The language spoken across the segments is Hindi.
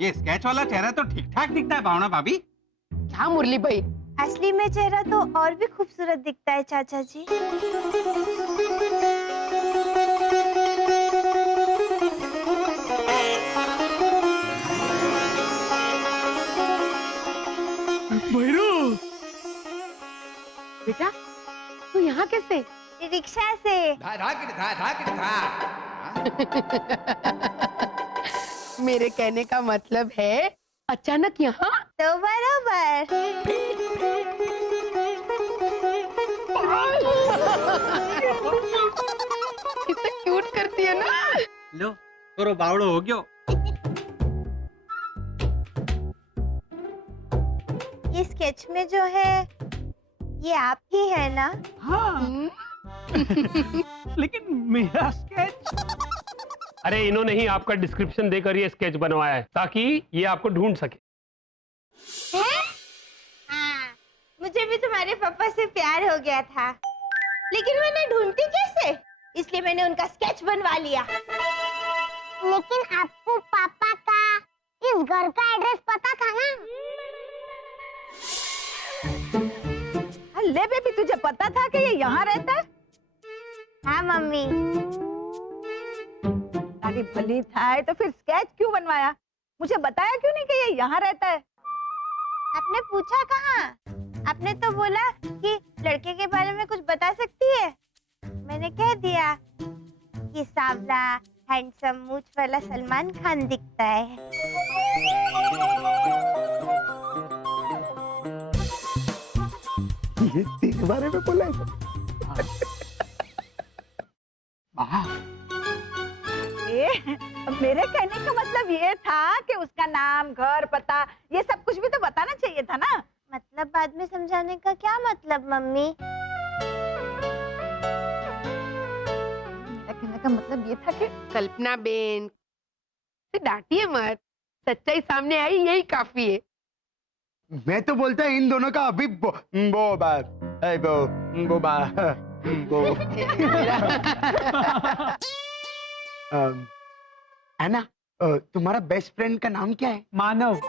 ये स्केच वाला चेहरा तो ठीक ठाक दिखता है भावना भाभी। क्या मुरली भाई, असली में चेहरा तो और भी खूबसूरत दिखता है चाचा जी। भैरू, बेटा तू यहाँ कैसे? रिक्शा से। मेरे कहने का मतलब है अचानक यहाँ? तो बराबर। कितना क्यूट करती है ना। लो तोरो बावड़ो हो गयो। ये स्केच में जो है ये आप ही है ना? हाँ लेकिन मेरा स्केच। अरे इन्होंने ही आपका डिस्क्रिप्शन देकर ये स्केच बनवाया है ताकि ये आपको ढूंढ सके। हाँ, मुझे भी तुम्हारे पापा से प्यार हो गया था, लेकिन मैंने ढूंढती कैसे, इसलिए मैंने उनका स्केच बनवा लिया। लेकिन आपको पापा का इस घर का एड्रेस पता था ना? ले बेबी, तुझे पता था कि ये यहाँ रहता है? हाँ मम्मी। अरे भली था तो फिर स्केच क्यों बनवाया? मुझे बताया क्यों नहीं कि ये यहाँ रहता है? आपने पूछा कहाँ? आपने तो बोला कि लड़के के बारे में कुछ बता सकती है। मैंने कह दिया कि सांवला हैंडसम मूंछ वाला सलमान खान दिखता है। ये तेरे बारे में बोला है? मेरे कहने का मतलब ये था कि उसका नाम, घर, पता, ये सब कुछ भी तो बताना चाहिए था ना। मतलब बाद में समझाने का क्या मतलब मम्मी? मेरा कहने का मतलब ये था कि कल्पना बेन से डांटिए मत, सच्चाई सामने आई यही काफी है। मैं तो बोलता है इन दोनों का अभी बो बार है ना। तुम्हारा बेस्ट फ्रेंड का नाम क्या है? मानव।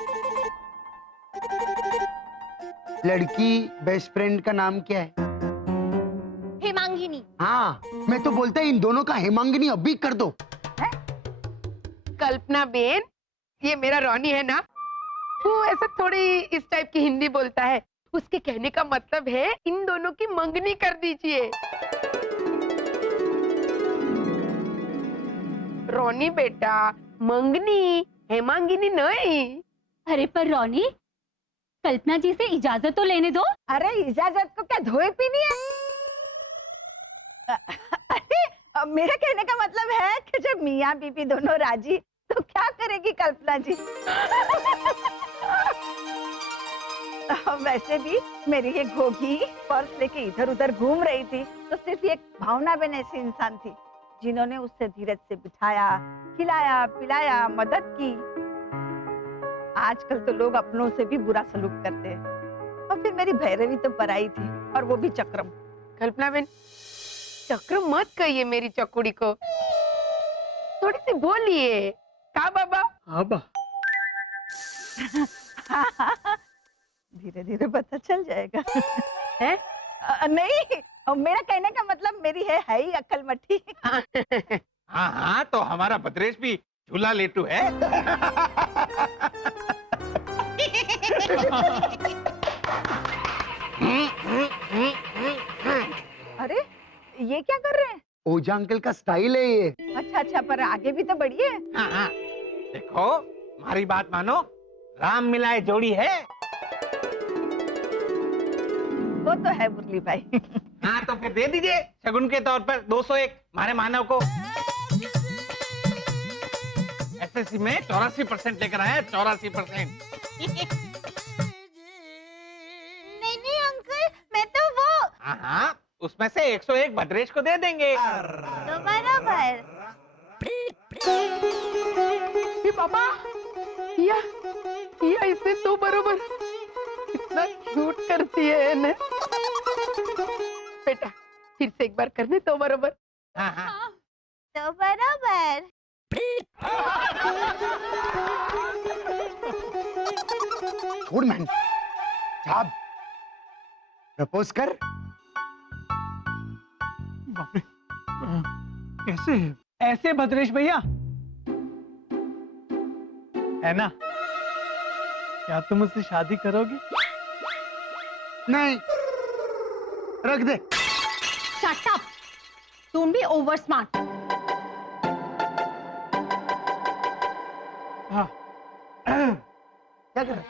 लड़की बेस्ट फ्रेंड का नाम क्या है? हेमांगिनी। हाँ, मैं तो बोलता है इन दोनों का हेमांगिनी अभी कर दो। कल्पना बेन, ये मेरा रॉनी है ना, वो ऐसा थोड़ी इस टाइप की हिंदी बोलता है। उसके कहने का मतलब है इन दोनों की मंगनी कर दीजिए। रॉनी बेटा, मंगनी, हेमांगिनी नहीं। अरे पर रॉनी, कल्पना जी से इजाजत तो लेने दो। अरे इजाजत को क्या धोए पीनी है? अरे मेरा कहने का मतलब है कि जब मियाँ बीबी दोनों राजी तो क्या करेगी कल्पना जी? वैसे भी मेरी ये घोगी पर्स लेके इधर उधर घूम रही थी तो सिर्फ एक भावना बेन ऐसी इंसान थी जिन्होंने उससे धीरज से बिठाया, खिलाया, पिलाया, मदद की। आजकल तो लोग अपनों से भी बुरा सलूक करते हैं। और फिर मेरी भैरवी तो पराई थी, और वो भी चक्रम। कल्पना बेन, चक्रम मत कहिए मेरी चकुड़ी को, थोड़ी सी बोलिए। का बाबा? हाँ बा। धीरे धीरे पता चल जाएगा। है? नहीं, मेरा कहने का मतलब मेरी है ही अक्ल मट्टी। हाँ हाँ, तो हमारा भद्रेश भी झूला लेटू है। अरे ये क्या कर रहे हैं? ओझा अंकल का स्टाइल है ये। अच्छा अच्छा, पर आगे भी तो बढ़िए। हाँ हाँ, देखो हमारी बात मानो, राम मिलाए जोड़ी है। वो तो है मुरली भाई। हाँ तो फिर दे दीजिए शगुन के तौर पर 201 हमारे मानव को। एसएससी में 84% लेकर आया, 84%। नहीं अंकल, मैं तो वो। हाँ हाँ, उसमें से 101 भद्रेश को दे देंगे। तो बराबर। बाबा, या इसने तो बरोबर इतना क्यूट करती है ना। बेटा फिर से एक बार करने तो बरोबर। हाँ हाँ, तो बराबर। छोड़ मैन, जा प्रपोज कर। बाप रे, कैसे? ऐसे भद्रेश भैया? है ना? क्या तुम मुझसे शादी करोगे? नहीं, रख दे। शट अप, तुम भी ओवर स्मार्ट। हाँ। क्या कर?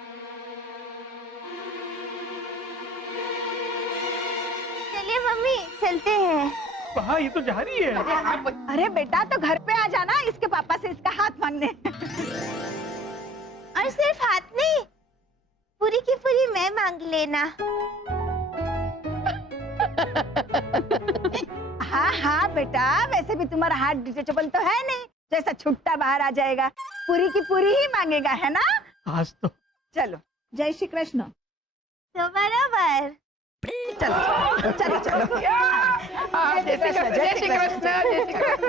चलिए मम्मी चलते हैं। हाँ, ये तो जा रही है। अरे बेटा, तो घर पे आ जाना इसके पापा से इसका हाथ मांगने। और सिर्फ हाथ नहीं, पूरी की पूरी मैं मांग लेना। हाँ हाँ बेटा, वैसे भी तुम्हारा हाथ डिटेचेबल तो है नहीं, जैसा छुट्टा बाहर आ जाएगा पूरी की पूरी ही मांगेगा, है ना? आज तो चलो, जय श्री कृष्ण। तो बराबर। चलो चलो चलो। जय श्री कृष्ण, जय श्री कृष्ण, जय श्री कृष्ण।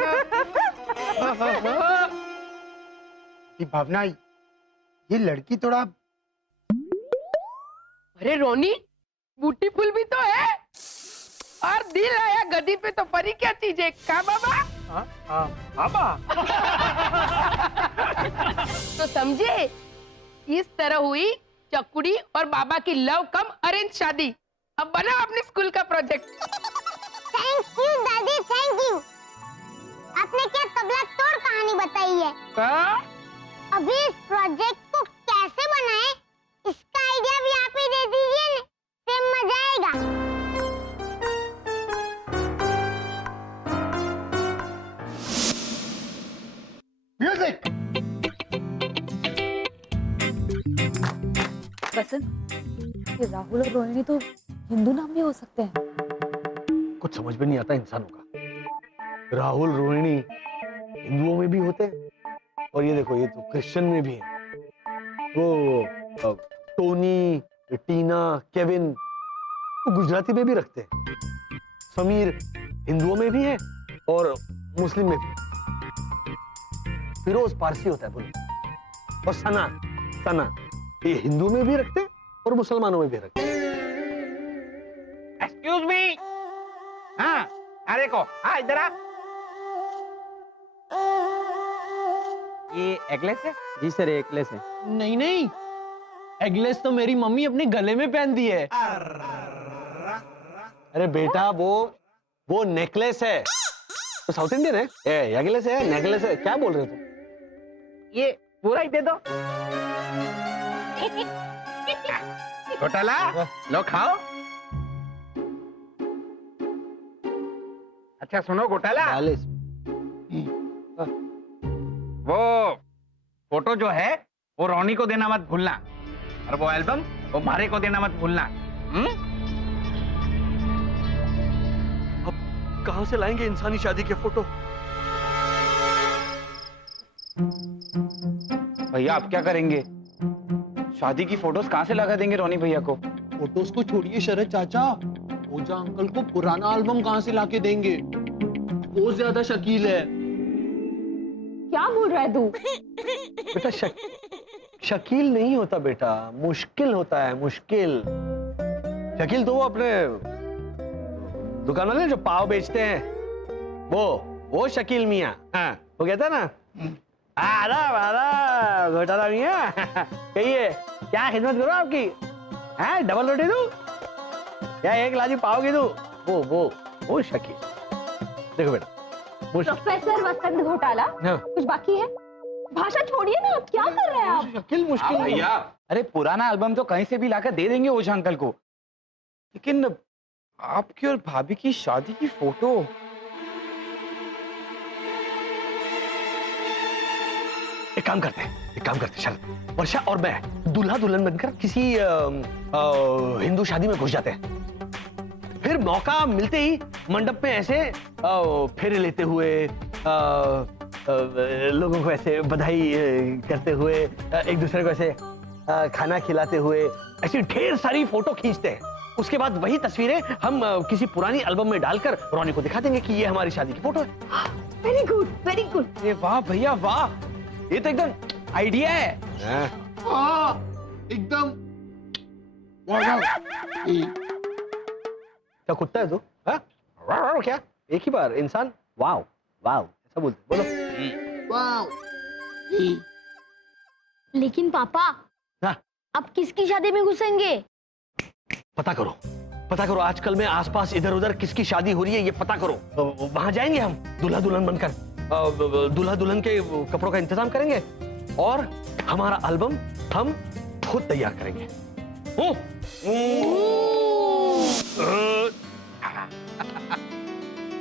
ये भावना, ये लड़की थोड़ा। अरे रोनी, ब्यूटीफुल भी तो है और दिल आया गदी पे, तो परी क्या चीज है का बाबा? बाबा। तो समझे, इस तरह हुई चकुड़ी और बाबा की लव कम अरेंज शादी। अब बना अपने स्कूल का प्रोजेक्ट। थैंक यू दादी, थैंक यू। आपने क्या तबला तोड़ कहानी बताई है। अभी इस प्रोजेक्ट को कैसे बनाएं, इसका आइडिया भी आप ही दे दीजिए ना, फिर मजा आएगा। म्यूजिक। बसंत, ये राहुल और रोहिणी तो हिंदू नाम भी हो सकते हैं। कुछ समझ में नहीं आता इंसानों का। राहुल रोहिणी हिंदुओं में भी होते हैं और ये देखो, ये तो क्रिश्चियन में भी है। वो टोनी, टीना, केविन तो गुजराती में भी रखते हैं। समीर हिंदुओं में भी है और मुस्लिम में भी। फिरोज पारसी होता है बोलो। और सना, सना ये हिंदू में भी रखते हैं और मुसलमानों में भी रखते हैं। Excuse me. हाँ, अरे को, हाँ इधर आ। ये एगलेस है? जी सर, एकलेस है। नहीं नहीं, एगलेस तो मेरी मम्मी अपने गले में पहनती है। अरे बेटा, वो नेकलेस है। तो साउथ इंडियन है? एगलेस है, नेकलेस है, क्या बोल रहे हो तुम? ये पूरा ही दे दो। घोटाला लो खाओ। अच्छा सुनो घोटाला, वो फोटो जो है वो रोनी को देना मत भूलना, और वो एल्बम वो मारे को देना मत भूलना। अब कहां से लाएंगे इंसानी शादी के फोटो? भैया आप क्या करेंगे? शादी की फोटोज कहाँ से लगा देंगे रोनी भैया को? फोटोज को छोड़िए शरद चाचा, ओझा अंकल को पुराना एल्बम कहाँ से लाके देंगे? वो ज्यादा शकील है। क्या बोल रहा है तू? बेटा शकील नहीं होता बेटा, मुश्किल होता है, मुश्किल। शकील तो वो अपने दुकान वाले जो पाव बेचते हैं, वो शकील मियाँ। हाँ, वो कहता है ना, आरा घोटाला मियाँ, कहिए क्या खिदमत करो आपकी? हैं, डबल रोटी दूं या एक लाजी पाव की दूं? वो शकील। देखो बेटा, प्रोफेसर वसंत घोटाला, हाँ। कुछ बाकी है? भाषा छोड़िए ना, क्या कर रहे हैं आप? शकील मुश्किल नहीं है। भैया, अरे पुराना एल्बम तो कहीं से भी लाकर दे देंगे ओझा अंकल को, लेकिन आपकी और भाभी की शादी की फोटो। एक काम करते शरद, वर्षा और मैं दूल्हा दुल्हन बनकर किसी हिंदू शादी में घुस जाते हैं। फिर मौका मिलते ही मंडप में ऐसे फेरे लेते हुए, लोगों को ऐसे बधाई करते हुए, एक दूसरे को ऐसे खाना खिलाते हुए ऐसी ढेर सारी फोटो खींचते हैं। उसके बाद वही तस्वीरें हम किसी पुरानी एल्बम में डालकर रोनी को दिखा देंगे कि ये हमारी शादी की फोटो है। Very good, very good. अरे वाह भैया वाह, ये तो एकदम आइडिया है। हाँ, एकदम क्या कुत्ता है तू? हाँ? क्या एक ही बार इंसान? वाव वाव ऐसा बोलते, बोलो। लेकिन पापा, हाँ? अब किसकी शादी में घुसेंगे? पता करो आजकल में आसपास इधर उधर किसकी शादी हो रही है ये पता करो। वहां जाएंगे हम दूल्हा दुल्हन बनकर, दूल्हा दुल्हन के कपड़ों का इंतजाम करेंगे और हमारा एल्बम हम खुद तैयार करेंगे।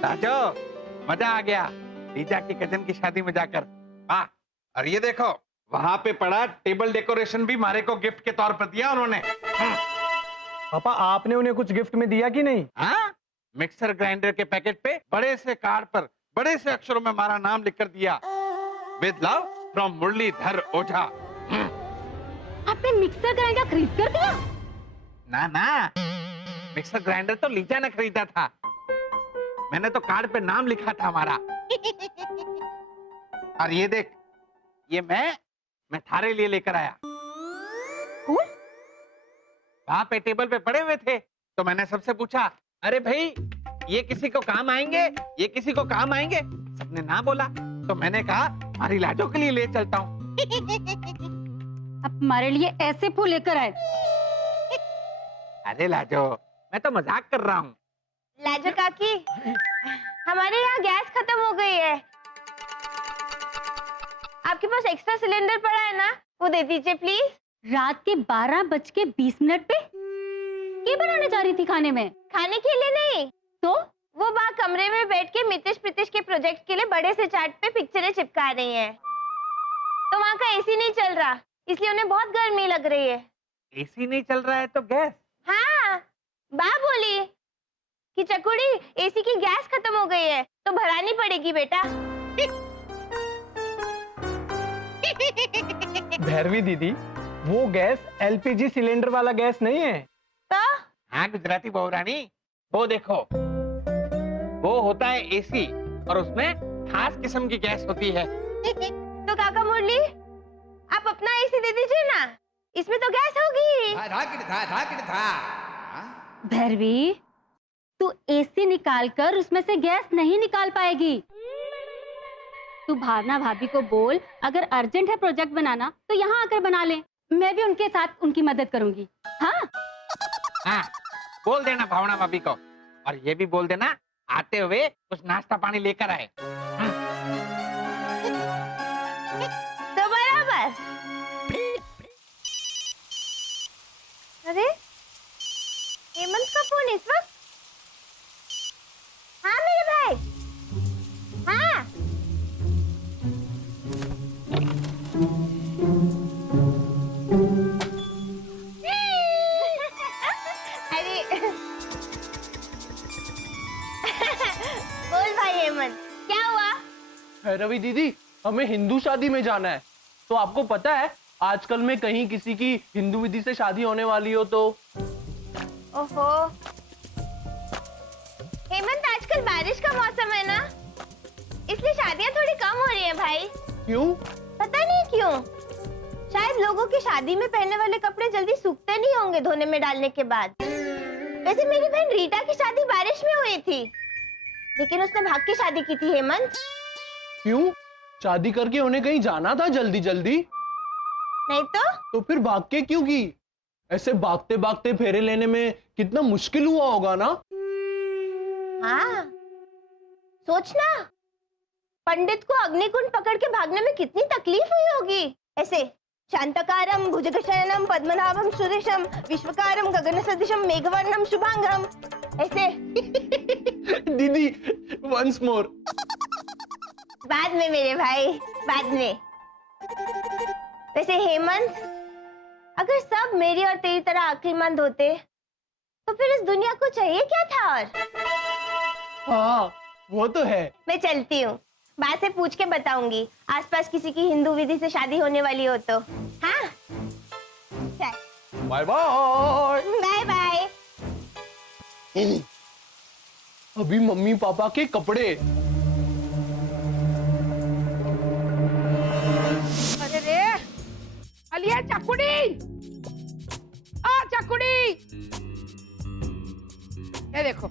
राजो, मजा आ गया लीजा की कजन की शादी में जाकर। हाँ, और ये देखो वहां पे पड़ा टेबल डेकोरेशन भी मारे को गिफ्ट के तौर पर दिया उन्होंने। पापा आपने उन्हें कुछ गिफ्ट में दिया कि नहीं? हाँ, मिक्सर ग्राइंडर के पैकेट पे बड़े से कार्ड पर बड़े से अक्षरों में हमारा नाम लिख कर दिया, विद लव फ्रॉम मुरलीधर ओझा। आपने मिक्सर ग्राइंडर खरीद कर दिया? ना, मिक्सर ग्राइंडर तो लीजा ने खरीदा था, मैंने तो कार्ड पे नाम लिखा था हमारा। और ये देख, ये मैं थारे लिए लेकर आया। वहां पे टेबल पे पड़े हुए थे तो मैंने सबसे पूछा, अरे भाई ये किसी को काम आएंगे, ये किसी को काम आएंगे? सबने ना बोला तो मैंने कहा हमारी लाजो के लिए ले चलता हूँ। अब हमारे लिए ऐसे फूल लेकर आए? अरे लाजो, मैं तो मजाक कर रहा हूँ। लाजो काकी, हमारे यहाँ गैस खत्म हो गई है, आपके पास एक्स्ट्रा सिलेंडर पड़ा है ना, वो दे दीजिए प्लीज। रात के 12:20 पे क्या बनाने जा रही थी खाने में? खाने के लिए नहीं तो वो बाहर कमरे में बैठ के मितिश प्रीतिश के प्रोजेक्ट के लिए बड़े से चार्ट पे पिक्चरें चिपका रही हैं। तो वहाँ का एसी नहीं चल रहा, इसलिए उन्हें बहुत गर्मी लग रही है। एसी नहीं चल रहा है तो गैस? हाँ, बा बोली कि चकुड़ी एसी की गैस खत्म हो गई है तो भरानी पड़ेगी बेटा। भैरवी दीदी, वो गैस एलपीजी सिलेंडर वाला गैस नहीं है। तो हाँ गुजराती बहुरानी, वो देखो, वो होता है एसी और उसमें खास किस्म की गैस होती है। तो काका मुरली, आप अपना एसी दे दीजिए ना, इसमें तो गैस होगी। भैरवी, तू एसी निकाल कर उसमें से गैस नहीं निकाल पाएगी। तू भावना भाभी को बोल, अगर अर्जेंट है प्रोजेक्ट बनाना तो यहाँ आकर बना ले, मैं भी उनके साथ उनकी मदद करूंगी। हाँ, बोल देना भावना भाभी को, और ये भी बोल देना आते हुए कुछ नाश्ता पानी लेकर आए। तो बराबर। अरे हेमंत का फोन इस वक्त? हाँ मेरे भाई, हाँ। अरे बोल भाई हेमंत, क्या हुआ? रवि दीदी, हमें हिंदू शादी में जाना है, तो आपको पता है आजकल में कहीं किसी की हिंदू विधि से शादी होने वाली हो तो। ओहो हेमंत, आजकल बारिश का मौसम है ना, इसलिए शादियां थोड़ी कम हो रही हैं भाई। क्यों? पता नहीं क्यों, शायद लोगों की शादी में पहनने वाले कपड़े जल्दी सूखते नहीं होंगे धोने में डालने के बाद। वैसे मेरी बहन रीटा की शादी बारिश में हुई थी, लेकिन उसने भाग के शादी की थी हेमंत। क्यों? शादी करके उन्हें कहीं जाना था जल्दी जल्दी? नहीं तो फिर भाग के क्यों की? ऐसे भागते भागते फेरे लेने में कितना मुश्किल हुआ होगा ना? हाँ, सोचना, पंडित को अग्निकुंड पकड़ के भागने में कितनी तकलीफ हुई होगी। ऐसे शांतकारम भुजगशयनम पद्मनाभम सुरेशम विश्वकारम गगन सदृशम मेघवर्णम शुभांगम, ऐसे। दीदी वंस मोर। बाद में मेरे भाई, बाद में। वैसे हेमंत, अगर सब मेरी और तेरी तरह अक्लमंद होते तो फिर इस दुनिया को चाहिए क्या था? और हाँ, वो तो है। मैं चलती हूँ, बात से पूछ के बताऊंगी आसपास किसी की हिंदू विधि से शादी होने वाली हो तो। हाँ, बाय बाय। Bye bye. अभी मम्मी पापा के कपड़े। अरे रे, अलिया चकुड़ी, आ चकुड़ी, ये देखो।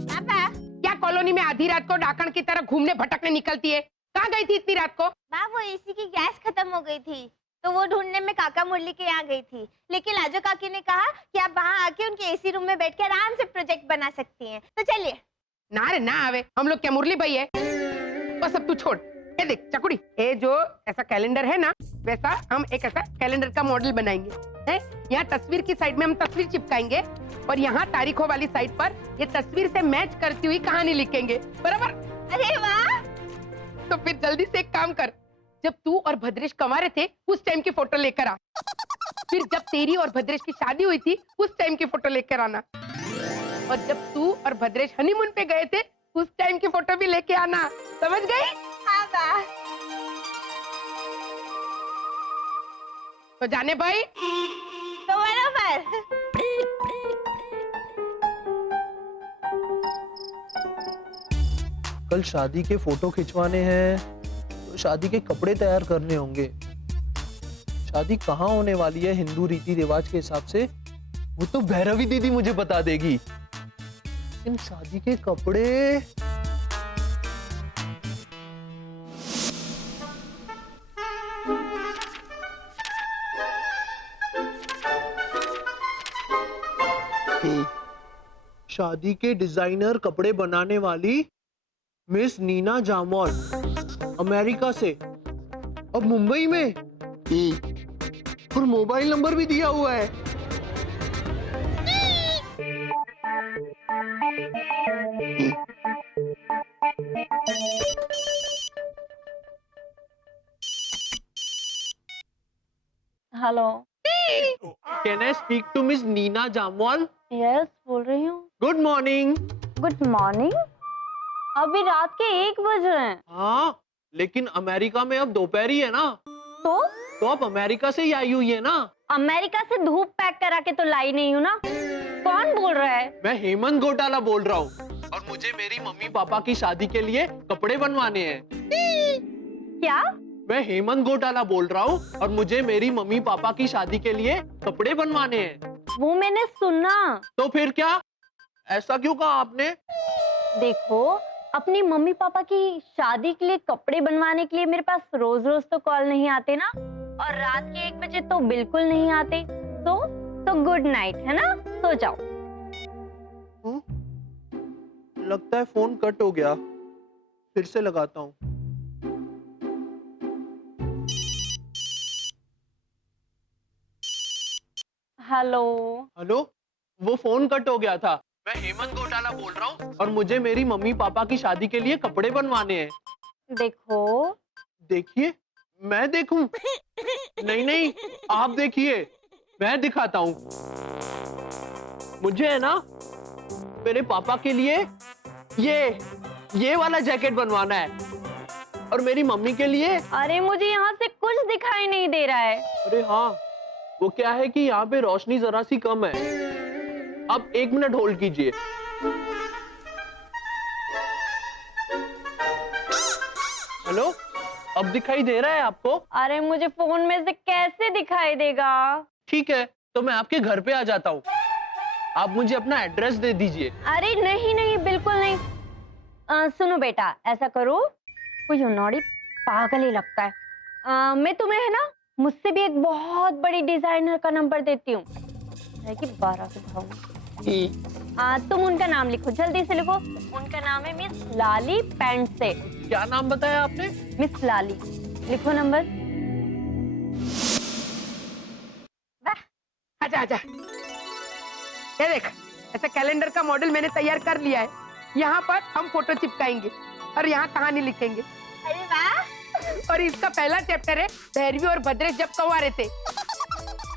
पापा, क्या कॉलोनी में आधी रात को डाकण की तरह घूमने भटकने निकलती है? कहाँ गई थी इतनी रात को? माँ वो एसी की गैस खत्म हो गई थी, तो वो ढूंढने में काका मुरली के यहाँ गई थी। लेकिन लाजो काकी ने कहा कि आप वहाँ आके उनके एसी रूम में बैठ के आराम से प्रोजेक्ट बना सकती हैं। तो चलिए। ना रे ना आवे, हम लोग क्या मुरली भाई है? बस अब तू छोड़। ये देख चकुड़ी, ये जो ऐसा कैलेंडर है ना, वैसा हम एक ऐसा कैलेंडर का मॉडल बनाएंगे। यहाँ तस्वीर की साइड में हम तस्वीर चिपकाएंगे और यहाँ तारीखों वाली साइड पर ये तस्वीर से मैच करती हुई कहानी लिखेंगे, बराबर? अरे वाह! तो फिर जल्दी से एक काम कर, जब तू और भद्रेश कंवारे थे उस टाइम की फोटो लेकर आ, फिर जब तेरी और भद्रेश की शादी हुई थी उस टाइम की फोटो लेकर आना, और जब तू और भद्रेश हनीमून पे गए थे उस टाइम की फोटो भी लेके आना। समझ गई? हाँ बा। तो जाने भाई। तो बराबर। कल शादी के फोटो खिंचवाने हैं, तो शादी के कपड़े तैयार करने होंगे। शादी कहाँ होने वाली है हिंदू रीति रिवाज के हिसाब से, वो तो भैरवी दीदी मुझे बता देगी। इन शादी के कपड़े शादी के डिजाइनर कपड़े बनाने वाली मिस नीना जामोल, अमेरिका से, अब मुंबई में, और मोबाइल नंबर भी दिया हुआ है। Hello. Can I speak to miss Neena जामोल? यस, बोल रही हूँ। Good morning. Good morning. अभी रात के 1 बज रहे हैं। हाँ, लेकिन अमेरिका में अब दोपहर ही है ना, तो आप अमेरिका से ही आई हुई है ना? अमेरिका से धूप पैक करा के तो लाई नहीं हूँ ना। कौन बोल रहा है? मैं हेमंत घोटाला बोल रहा हूँ, और मुझे मेरी मम्मी पापा की शादी के लिए कपड़े बनवाने हैं। क्या? मैं हेमंत घोटाला बोल रहा हूँ, और मुझे मेरी मम्मी पापा की शादी के लिए कपड़े बनवाने हैं। वो मैंने सुना। तो फिर क्या, ऐसा क्यों कहा आपने? देखो, अपनी मम्मी पापा की शादी के लिए कपड़े बनवाने के लिए मेरे पास रोज रोज तो कॉल नहीं आते ना, और रात के 1 बजे तो बिल्कुल नहीं आते। तो गुड नाइट, है ना? सो जाओ। लगता है फोन कट हो गया, फिर से लगाता हूँ। हेलो। हेलो, वो फोन कट हो गया था। मैं हेमंत घोटाला बोल रहा हूँ, और मुझे मेरी मम्मी पापा की शादी के लिए कपड़े बनवाने हैं। देखो। देखिए? मैं देखूं? नहीं नहीं, आप देखिए, मैं दिखाता हूँ। मुझे है ना मेरे पापा के लिए ये वाला जैकेट बनवाना है, और मेरी मम्मी के लिए। अरे मुझे यहाँ से कुछ दिखाई नहीं दे रहा है। अरे हाँ, वो क्या है कि यहाँ पे रोशनी जरा सी कम है। आप 1 मिनट होल्ड कीजिए। हेलो, अब दिखाई दे रहा है आपको? अरे मुझे फोन में से कैसे दिखाई देगा? ठीक है, तो मैं आपके घर पे आ जाता हूँ, आप मुझे अपना एड्रेस दे दीजिए। अरे नहीं नहीं, बिल्कुल नहीं। सुनो बेटा, ऐसा करो, कोई यूनानी पागल ही लगता है। मैं तुम्हें है ना, मुझसे भी एक बहुत बड़ी डिजाइनर का नंबर देती हूँ, 12 के भाव में। तुम उनका नाम लिखो, जल्दी से लिखो। उनका नाम है मिस लाली पैंट से। क्या नाम बताया आपने? मिस लाली। लिखो नंबर। आजा आजा। ये देख, ऐसा कैलेंडर का मॉडल मैंने तैयार कर लिया है। यहाँ पर हम फोटो चिपकाएंगे और यहाँ कहानी लिखेंगे। अरे वाह! और इसका पहला चैप्टर है भैरवी और भद्रेश जब कंवारे थे।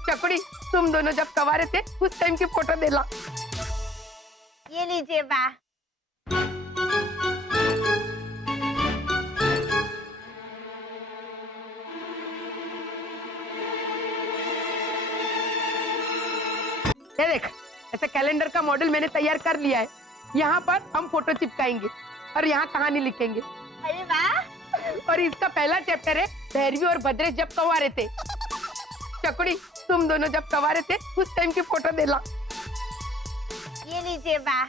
चकुड़ी, तुम दोनों जब कंवारे थे उस टाइम की फोटो दे ला। ये लीजिए बा। ये देख, ऐसा कैलेंडर का मॉडल मैंने तैयार कर लिया है। यहाँ पर हम फोटो चिपकाएंगे और यहाँ कहानी लिखेंगे। अरे वाह! और इसका पहला चैप्टर है भैरवी और भद्रेश जब कंवारे थे। चकुड़ी, तुम दोनों जब कवारे थे उस टाइम की फोटो दे ला। ये लीजिए बा।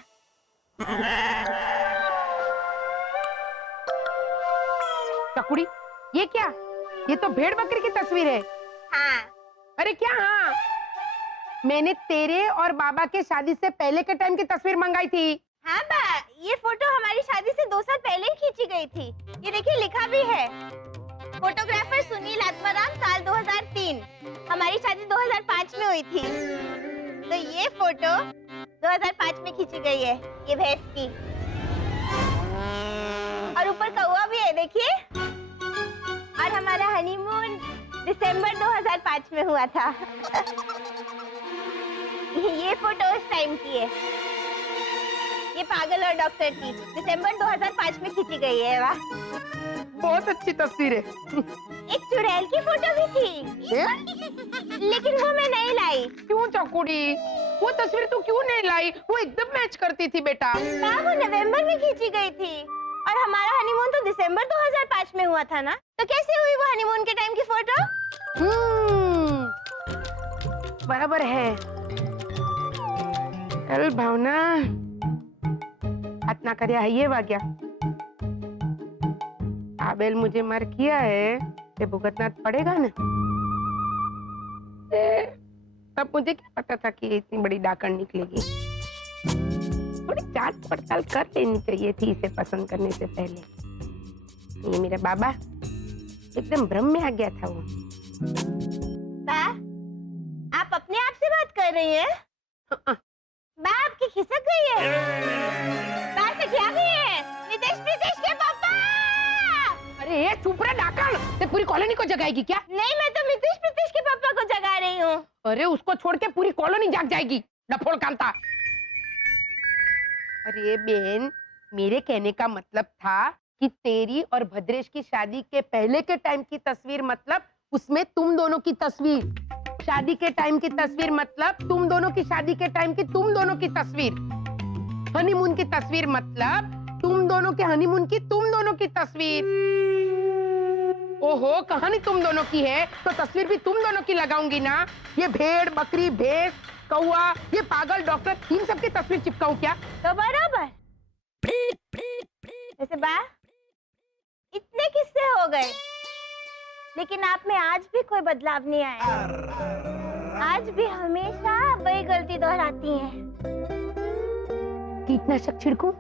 चकुड़ी, ये क्या? ये तो भेड़ बकरी की तस्वीर है। हाँ। अरे क्या हाँ? मैंने तेरे और बाबा के शादी से पहले के टाइम की तस्वीर मंगाई थी। हाँ बा, ये फोटो हमारी शादी से 2 साल पहले ही खींची गई थी। ये देखिए लिखा भी है, फोटोग्राफर सुनील आत्माराम, साल 2003। हमारी शादी 2005 में हुई थी। तो ये फोटो 2005 में खींची गई है, ये भैंस की। और ऊपर कौवा भी है, देखिए। और हमारा हनीमून दिसंबर 2005 में हुआ था। ये फोटो उस टाइम की है। ये पागल और डॉक्टर की दिसंबर 2005 में खींची गई है। वाह, बहुत अच्छी तस्वीर है। एक चुड़ैल की फोटो भी थी, लेकिन वो मैं नहीं लाई। क्यों चकुड़ी? वो तस्वीर तू क्यों नहीं लाई? वो एकदम मैच करती थी बेटा। हाँ, वो नवंबर में खींची गई थी और हमारा हनीमून तो दिसंबर 2005 में हुआ था ना। तो कैसे हुई वो हनीमून के टाइम की फोटो? बराबर है। चल भावना, हाथ ना करिया है ये वाग्या। आबेल मुझे मार किया है, ये भुगतना पड़ेगा ना। तब मुझे क्या पता था कि इतनी बड़ी डाकण निकलेगी। थोड़ी जांच पड़ताल कर लेनी चाहिए थी इसे पसंद करने से पहले। ये मेरा बाबा एकदम भ्रम में आ गया था वो। बा, आप अपने आप से बात कर रही हैं? बा, आपकी खिसक गई है। बा से क्या गई है? नितेश प्रीतेश के पापा। अरे ये चुप रहा डाकण, ते पूरी कॉलोनी को जगाएगी क्या? नहीं, मैं तो नितेश प्रीतेश के पापा को जगा रही हूँ। अरे उसको छोड़ के पूरी कॉलोनी जाग जाएगी, डफोड़ कांता। अरे बेन, मेरे कहने का मतलब था कि तेरी और भद्रेश की शादी के पहले के टाइम की तस्वीर, मतलब उसमें तुम दोनों की तस्वीर। शादी के टाइम की तस्वीर मतलब तुम दोनों की शादी के टाइम की तुम दोनों की तस्वीर। हनीमून की तस्वीर मतलब तुम दोनों के हनीमून की तुम दोनों की तस्वीर। ओहो, कहानी तुम दोनों की है तो तस्वीर भी तुम दोनों की लगाऊंगी ना। ये भेड़ बकरी भैंस कौवा, ये पागल डॉक्टर, इन सब की तस्वीर चिपकाऊं क्या? तो बराबर। वैसे बा, इतने किस्से हो गए, लेकिन आप में आज भी कोई बदलाव नहीं आया। आज भी हमेशा वही गलती दोहराती हैं। कीटनाशक छिड़कूं?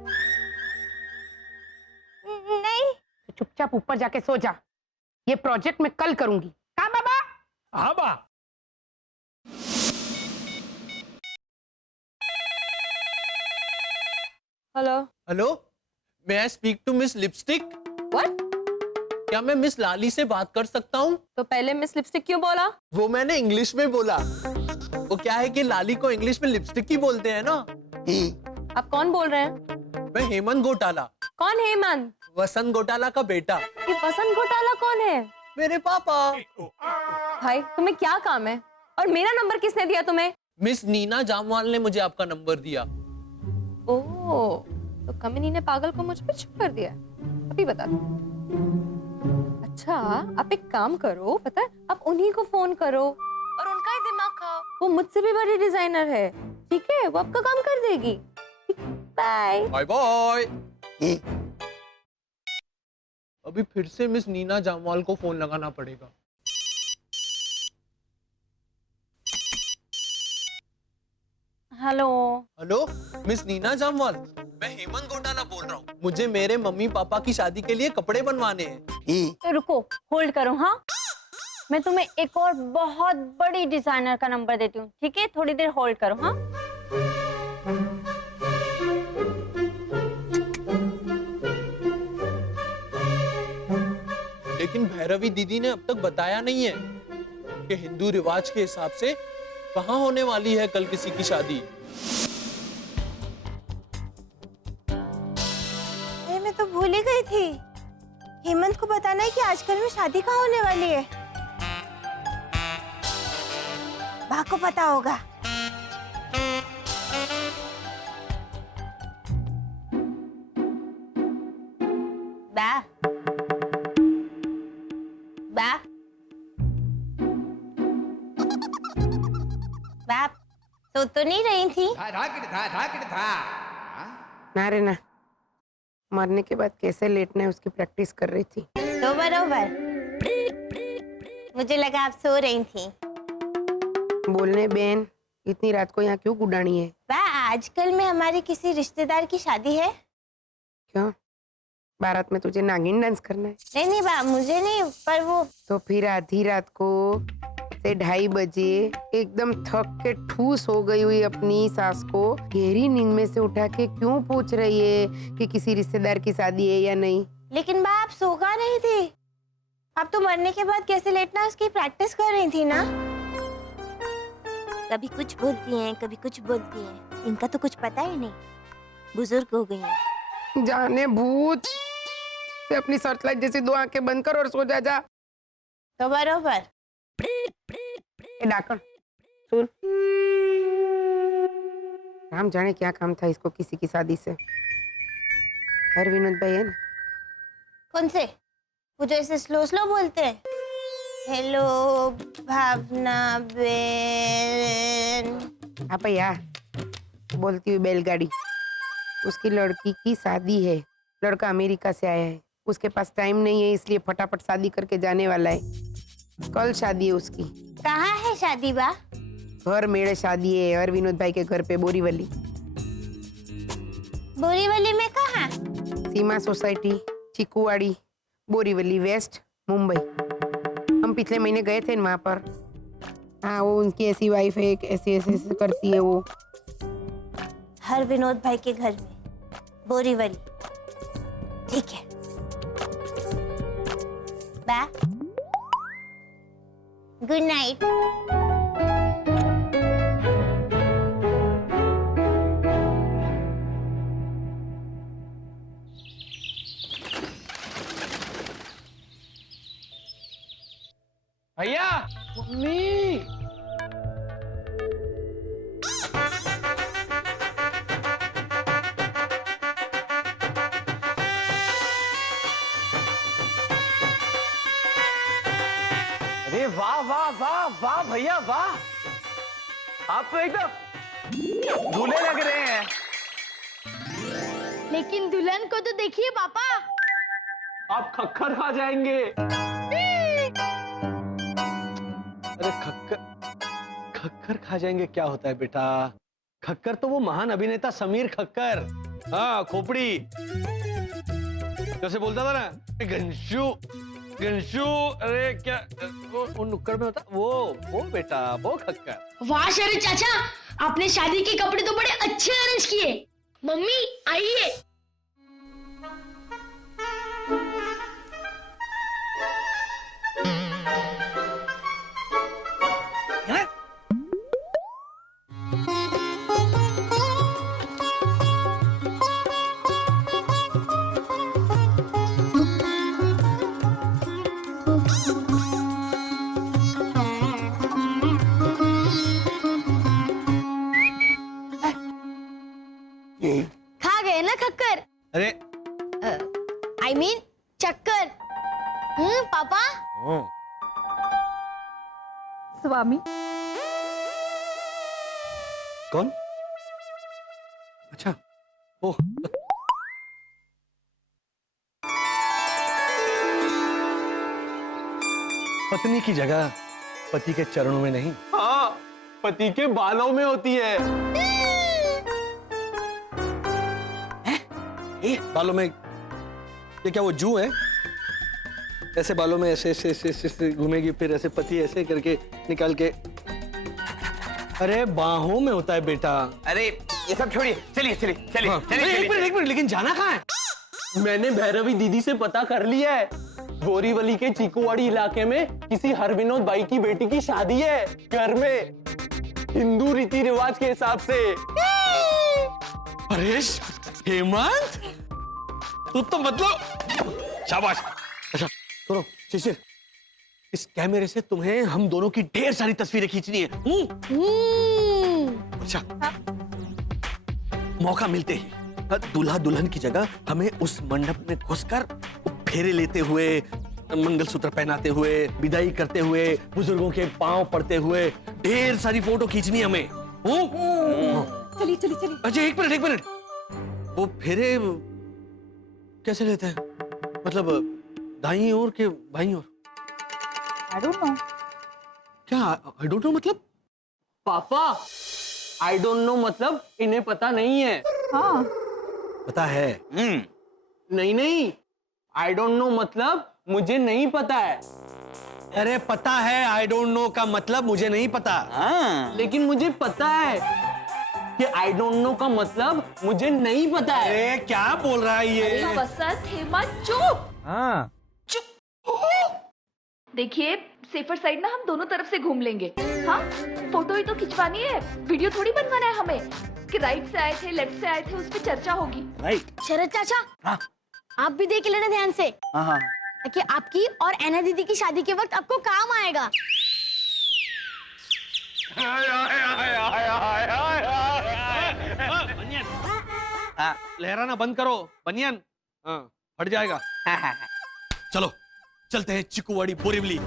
नहीं। तो चुपचाप ऊपर जाके सो जा। ये प्रोजेक्ट मैं कल करूंगी। हाँ बाबा? हाँ बा। Hello hello, may I speak to miss lipstick? What? क्या मैं मिस लाली से बात कर सकता हूँ? तो पहले मिस लिपस्टिक क्यों बोला? वो मैंने इंग्लिश में बोला। वो क्या है कि लाली को इंग्लिश में लिपस्टिक ही बोलते हैं ना। आप कौन बोल रहे हैं? मैं हेमंत घोटाला। कौन हेमंत? वसंत घोटाला का बेटा। ये वसंत घोटाला कौन है? मेरे पापा। भाई, तुम्हें क्या काम है? और मेरा नंबर किसने दिया तुम्हें? मिस नीना जामवाल ने मुझे आपका नंबर दिया। ओह, तो कमीनी ने पागल को मुझ पे छुप कर दिया। अभी बता दो। अच्छा, आप एक काम करो, पता है, आप उन्हीं को फोन करो और उनका ही दिमाग खाओ। वो मुझसे भी बड़ी डिजाइनर है, ठीक है? वो आपका काम कर देगी। Bye bye bye. अभी फिर से मिस नीना जामवाल को फोन लगाना पड़ेगा। Hello hello, miss Neena Jamwal, मैं हेमंत घोटाला बोल रहा हूँ। मुझे मेरे मम्मी पापा की शादी के लिए कपड़े बनवाने हैं। तो रुको, होल्ड करो। हाँ, मैं तुम्हें एक और बहुत बड़ी डिजाइनर का नंबर देती हूँ, ठीक है? थोड़ी देर होल्ड करो। हाँ, लेकिन भैरवी दीदी ने अब तक बताया नहीं है कि हिंदू रिवाज के हिसाब से कहाँ होने वाली है कल किसी की शादी। मैं तो भूल ही गई थी। हेमंत को बताना है कि आजकल में शादी कहाँ होने वाली है। बा को पता होगा। बा, बा, बाप सो तो नहीं रही थी? ना रे ना, मरने के बाद कैसे लेटना है उसकी प्रैक्टिस कर रही थी। तो बरोबर, मुझे लगा आप सो रही थी। बोलने बेन, इतनी रात को यहाँ क्यों गुडानी है? बा आजकल में हमारे किसी रिश्तेदार की शादी है। क्यों? बारात में तुझे नागिन डांस करना है? नहीं नहीं बा, मुझे नहीं, पर वो तो फिर आधी रात को से 2:30 बजे एकदम थक के ठूस हो गई हुई अपनी सास को गहरी नींद में से उठा के क्यों पूछ रही है कि किसी रिश्तेदार की शादी है या नहीं? लेकिन बा आप सोगा नहीं थी, आप तो मरने के बाद कैसे लेटना उसकी प्रैक्टिस कर रही थी ना। कभी कुछ बोलती हैं, कभी कुछ बोलती हैं, इनका तो कुछ पता ही नहीं, बुजुर्ग हो गई हैं। जाने भूत से अपनी सर्चलाइट जैसी 2 आंखें बंद कर और सो जा। तो बरोबर। ए डाकण सुन, राम जाने क्या काम था इसको किसी की शादी से। हर विनोद भाई है ना? कौन से? वो जो ऐसे स्लो स्लो बोलते हैं, हेलो भावना बेन। हाँ भैया, बोलती हुई बैलगाड़ी। उसकी लड़की की शादी है, लड़का अमेरिका से आया है, उसके पास टाइम नहीं है इसलिए फटाफट शादी करके जाने वाला है। कल शादी है उसकी। कहाँ है शादी बा? घर मेरे शादी है और विनोद भाई के घर पे बोरीवली। बोरीवली में कहाँ? सीमा सोसाइटी, चिकुवाड़ी, बोरीवली वेस्ट, मुंबई। हम पिछले महीने गए थे वहां पर। हाँ, वो उनकी ऐसी वाइफ है, ऐसी ऐसी करती है वो। हर विनोद भाई के घर में बोरीवली। ठीक है बा, गुड नाइट। भैया, मम्मी। अरे वाह वाह वाह वाह भैया वाह, आप तो एकदम दूल्हे लग रहे हैं। लेकिन दुल्हन को तो देखिए पापा। आप खक्खर खा जाएंगे। अरे खक्कर खा जाएंगे क्या होता है बेटा? खक्कर तो वो महान अभिनेता समीर खक्कर, हाँ खोपड़ी, जैसे बोलता था ना, गंशु गंशु। अरे क्या वो नुक्कड़ में होता, वो बेटा, वो खक्कर। वाह शरीफ चाचा, आपने शादी के कपड़े तो बड़े अच्छे अरेंज किए। मम्मी आइए। खा गए ना खक्कर? अरे आई मीन चक्कर। पापा। स्वामी। कौन? अच्छा, ओह। पत्नी की जगह पति के चरणों में नहीं, हाँ, पति के बालों में होती है। बालों में? ये क्या वो जू है? ऐसे बालों में ऐसे ऐसे ऐसे ऐसे घूमेगी, फिर ऐसे पति ऐसे करके निकाल के। अरे बाहों में होता है बेटा। अरे ये सब छोड़िए, चलिए चलिए चलिए। हाँ। एक मिनट, लेकिन जाना कहाँ है? मैंने भैरवी दीदी से पता कर लिया है, बोरीवली के चिकुवाड़ी इलाके में किसी हरविनोद बाई की बेटी की शादी है, घर में, हिंदू रीति रिवाज के हिसाब से। अरे हेमंत, तू तो मतलब शाबाश। अच्छा सुनो शिशिर, इस कैमरे से तुम्हें हम दोनों की ढेर सारी तस्वीरें खींचनी है। अच्छा, मौका मिलते ही दूल्हा दुल्हन की जगह हमें उस मंडप में घुसकर फेरे लेते हुए, मंगलसूत्र पहनाते हुए, विदाई करते हुए, बुजुर्गों के पांव पड़ते हुए, ढेर सारी फोटो खींचनी हमें। चलिए चलिए चलिए। अच्छा एक मिनट, वो फेरे कैसे लेते हैं? मतलब दाईं ओर के बाईं ओर? I don't know. क्या आई डोंट नो मतलब? पापा आई डोंट नो मतलब इन्हें पता नहीं है। हाँ पता है। नहीं आई डोंट नो मतलब मुझे नहीं पता है। अरे पता है, आई डोंट नो का मतलब मुझे नहीं पता। लेकिन मुझे पता है कि आई डोंट नो का मतलब मुझे नहीं पता है। अरे क्या बोल रहा है ये? वसंत हेमा चुप। हाँ देखिए सेफर साइड ना हम दोनों तरफ से घूम लेंगे। हाँ फोटो ही तो खिंचवानी है, वीडियो थोड़ी बनवाना है हमें कि राइट से आए थे लेफ्ट से आए थे उस पर चर्चा होगी। राइट। शरद चाचा, हाँ। आप भी देख लेना ध्यान से हाँ कि आपकी और ऐना दीदी की शादी के वक्त आपको काम आएगा। लहराना बंद करो बनियान, फट जाएगा। चलो चलते हैं चिकुवाड़ी बोरिवली।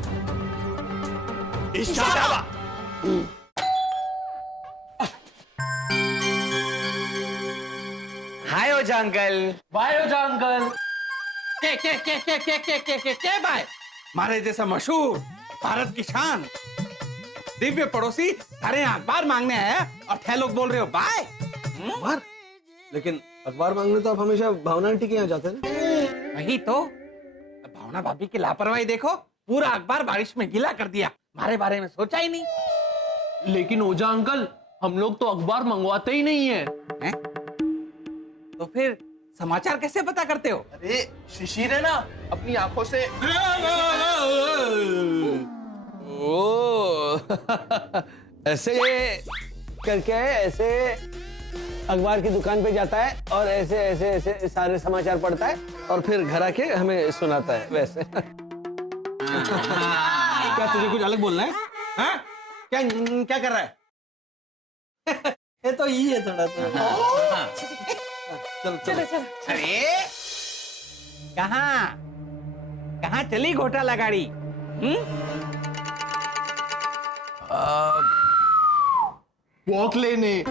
हाय ओझा अंकल। बाय ओझा अंकल। के भाई मारे जैसा मशहूर भारत की शान दिव्य पड़ोसी तारे अखबार मांगने आया और थे लोग बोल रहे हो बाय। अखबार? लेकिन अखबार मांगने तो आप हमेशा भावना आंटी के यहाँ जाते हैं। वही तो, भावना भाभी की लापरवाही देखो, पूरा अखबार बारिश में गीला कर दिया, हमारे बारे में सोचा ही नहीं। लेकिन ओझा अंकल हम लोग तो अखबार मंगवाते ही नहीं है। तो फिर समाचार कैसे पता करते हो? अरे शिशिर है ना, अपनी आंखों से। ओ ऐसे करके ऐसे अखबार की दुकान पे जाता है और ऐसे ऐसे ऐसे सारे समाचार पढ़ता है और फिर घर आके हमें सुनाता है वैसे। क्या तुझे कुछ अलग बोलना है? हाँ? क्या कर रहा है? ये तो ही है थोड़ा सा। चलो। अरे कहाँ चली घोटाला गाड़ी? वॉक लेने।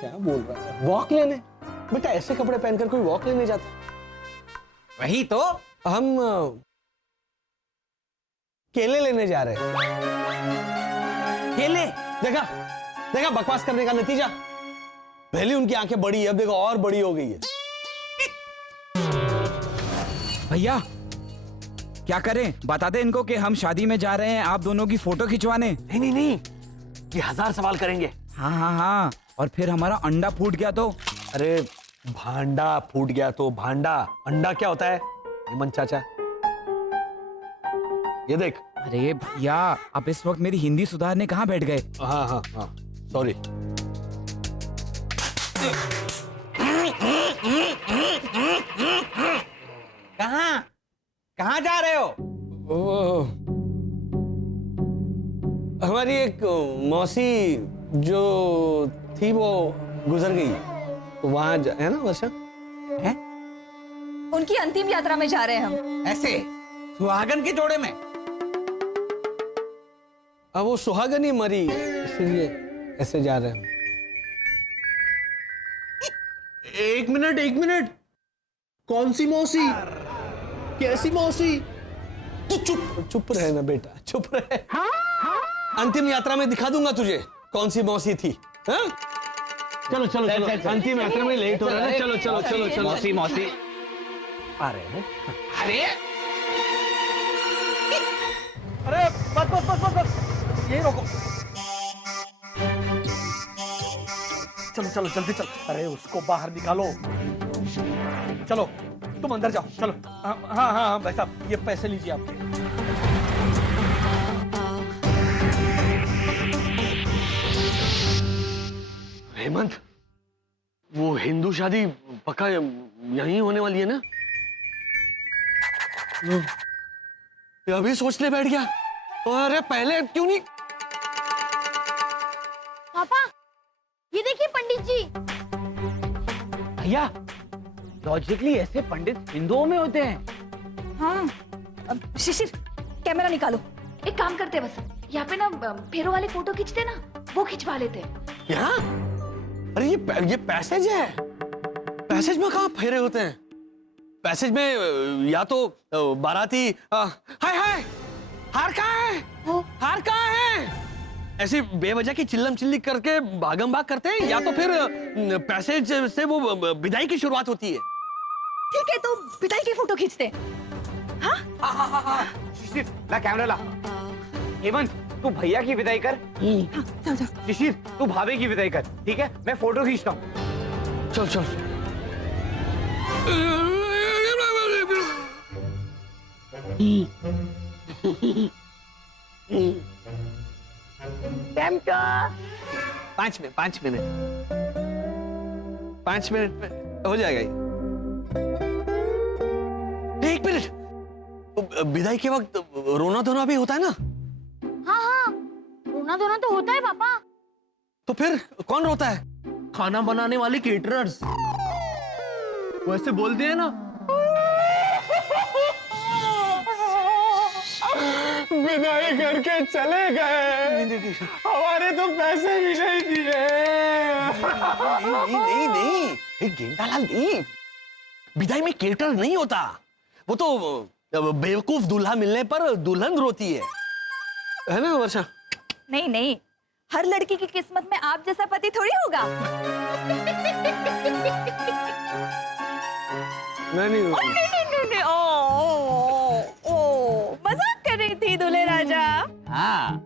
क्या बोल रहा है? वॉक लेने? बेटा ऐसे कपड़े पहनकर कोई वॉक लेने जाता? वही तो, हम केले लेने जा रहे हैं। केले? देखा बकवास करने का नतीजा। पहले उनकी आंखें बड़ी है, अब देखो और बड़ी हो गई है। भैया क्या करें? बता दे इनको कि हम शादी में जा रहे हैं आप दोनों की फोटो खिंचवाने। नहीं, ये 1000 सवाल करेंगे। हाँ और फिर हमारा अंडा फूट गया तो? अरे भांडा फूट गया तो भांडा, अंडा क्या होता है हेमंत चाचा? ये देख। अरे भैया आप इस वक्त मेरी हिंदी सुधारने कहाँ बैठ गए? हाँ सॉरी। कहाँ जा रहे हो? हमारी एक मौसी जो थी वो गुजर गई, तो वहां है ना वर्षा? है? उनकी अंतिम यात्रा में जा रहे हैं हम। ऐसे सुहागन के जोड़े में? अब वो सुहागन ही मरी, इसलिए ऐसे जा रहे हैं। एक मिनट, कौन सी मौसी? कैसी मौसी? तू चुप रहे ना बेटा, चुप रहे। अंतिम यात्रा में दिखा दूंगा तुझे कौन सी मौसी थी। हाँ? चलो अंतिम यात्रा में लेट हो रहा है। चलो। मौसी आ रहे हैं। अरे बस यही रोको। चलो जल्दी चल। अरे उसको बाहर निकालो। चलो तुम अंदर जाओ, चलो। हाँ भाई साहब ये पैसे लीजिए आपके। हेमंत, वो हिंदू शादी पक्का यहीं होने वाली है ना? ये अभी सोचने बैठ गया। अरे पहले क्यों नहीं? पापा ये देखिए पंडित जी। भैया लॉजिकली ऐसे पंडित हिंदुओं में होते हैं। हाँ शिशिर कैमरा निकालो। एक काम करते बस यहाँ पे ना फेरों वाली फोटो खींचते ना, वो खिंचवा लेते। यहाँ? अरे ये पैसेज है। पैसेज में कहाँ फेरे होते हैं? पैसेज में या तो बाराती हाय हाय हार कहाँ है? हार कहाँ है? ऐसी बेवजह की चिल्लम चिल्ली करके भागम भाग करते हैं, या तो फिर पैसेज से वो विदाई की शुरुआत होती है। ठीक है तो विदाई की फोटो खींचते। हाँ शिशिर ला कैमरा ला। हेमंत तू भैया की विदाई कर। चल चल। शिशिर तू भाभी की विदाई कर, ठीक है? मैं फोटो खींचता हूँ। चल चल। पाँच मिनट में हो जाएगा ये। एक मिनट, विदाई के वक्त रोना धोना भी होता है ना? हाँ हाँ, रोना धोना तो होता है पापा। तो फिर कौन रोता है? खाना बनाने वाले केटरर्स वैसे बोलते हैं ना, विदाई करके चले गए, हमारे तो पैसे भी नहीं दिए। नहीं, गेंदालाल नहीं, विदाई में केटर नहीं होता। वो तो बेवकूफ दूल्हा मिलने पर दुल्हन रोती है ना वर्षा? नहीं नहीं, हर लड़की की किस्मत में आप जैसा पति थोड़ी होगा। नहीं मजाक कर रही थी दूल्हे राजा। हाँ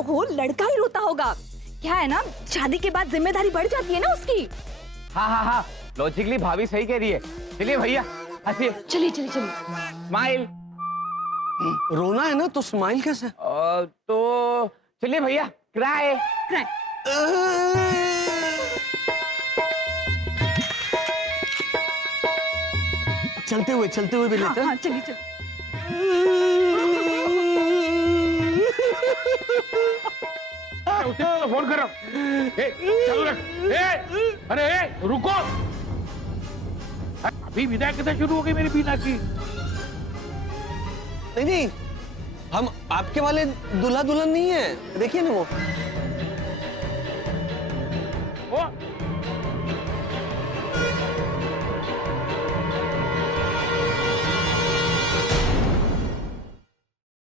ओह लड़का ही रोता होगा। क्या है ना, शादी के बाद जिम्मेदारी बढ़ जाती है ना उसकी। हाँ लॉजिकली भाभी सही कह रही है। चलिए भैया हंसिए। चलिए। स्माइल। रोना है ना तो स्माइल कैसे? तो चलिए भैया क्राई। चलते हुए भी लेते हैं। हाँ चलिए। उसे तो फोन कर रहा हूँ। चालू रख। अरे रुको, अभी विदाई कैसे शुरू हो गई मेरी बीना की? नहीं, हम आपके वाले दूल्हा दुल्हन नहीं है। देखिए ना वो